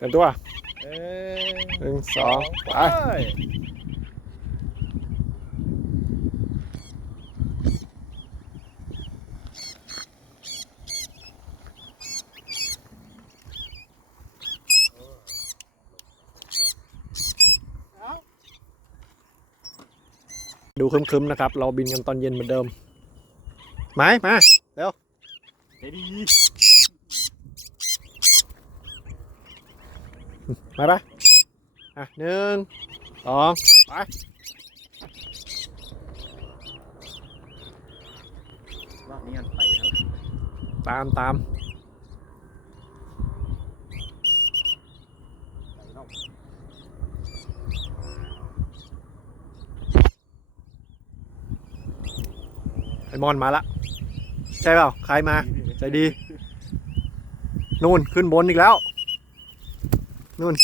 เต็มตัวเอ้ยหนึ่งสองไปดูครึมๆนะครับ เราบินกันตอนเย็นเหมือนเดิมไม้มา เร็วเฮ้ยดี มาปะอะหนึ่งสองไปรอบนี้กันไปครับตามตามไอบไอมอนมาละ ใช่เปล่า ใครมา ใจดี นู่นขึ้นบนอีกแล้ว นู่น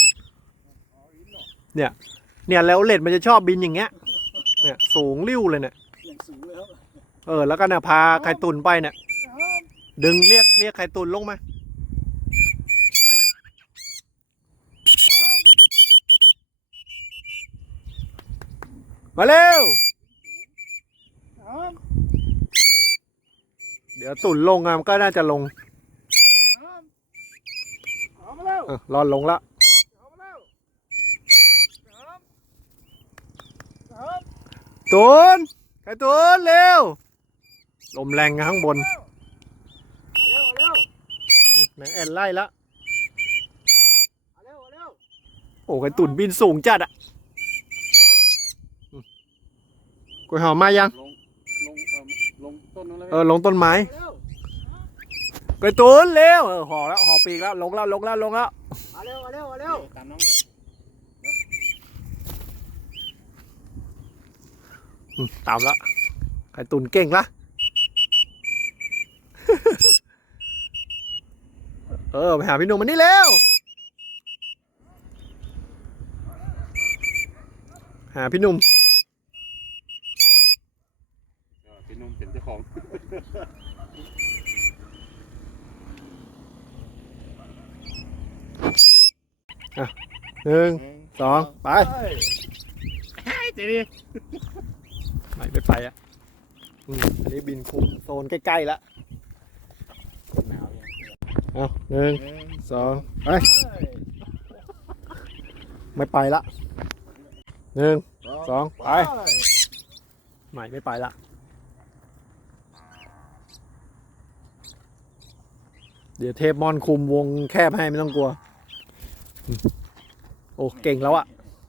เนี่ยแล้วเลดมันจะชอบบินอย่างเงี้ย เนี่ยสูงริ้วเลยเนี่ย เออ แล้วก็เนี่ยพาไข่ตุนไปเนี่ย ดึงเรียกเรียกไข่ตุนลงมามาเร็ว เดี๋ยวตุนลงอะมันก็น่าจะลงเอออรอนลงแล้ว เอามาแล้วครับ ตุนไข่ตุนเร็ว ลมแรงข้างบนเร็วเร็วแมงแอนไล่ละเร็วเร็วโอ้ไข่ตุนบินสูงจัดอะกล้วยหอมมายัง ลงลงเออลงต้นนู้นแล้วเออลงต้นไม้เร็วไข่ตุนเร็วเออห่อแล้วห่อปีกแล้วลงแล้วลงแล้วลงแล้วเอาเร็วเอาเร็วเอาเร็วตามน้อง อืม ตามละไข่ตุนเก่งละเออไปหาพี่หนุ่มมันนี่เร็วหาพี่หนุ่มพี่นุ่มเป็นเจ้าของหนึ่งสองไปเจดี ไปไปไปอะอืมอันนี้บินคุมโซนใกล้ๆแล้วหนาวยังเอาหนึ่งสองไปไม่ไปละหนึ่งสองไปไม่ไม่ไปละเดี๋ยวเทปมอนคุมวงแคบให้ไม่ต้องกลัวอืมโอ้ เก่งแล้วอะ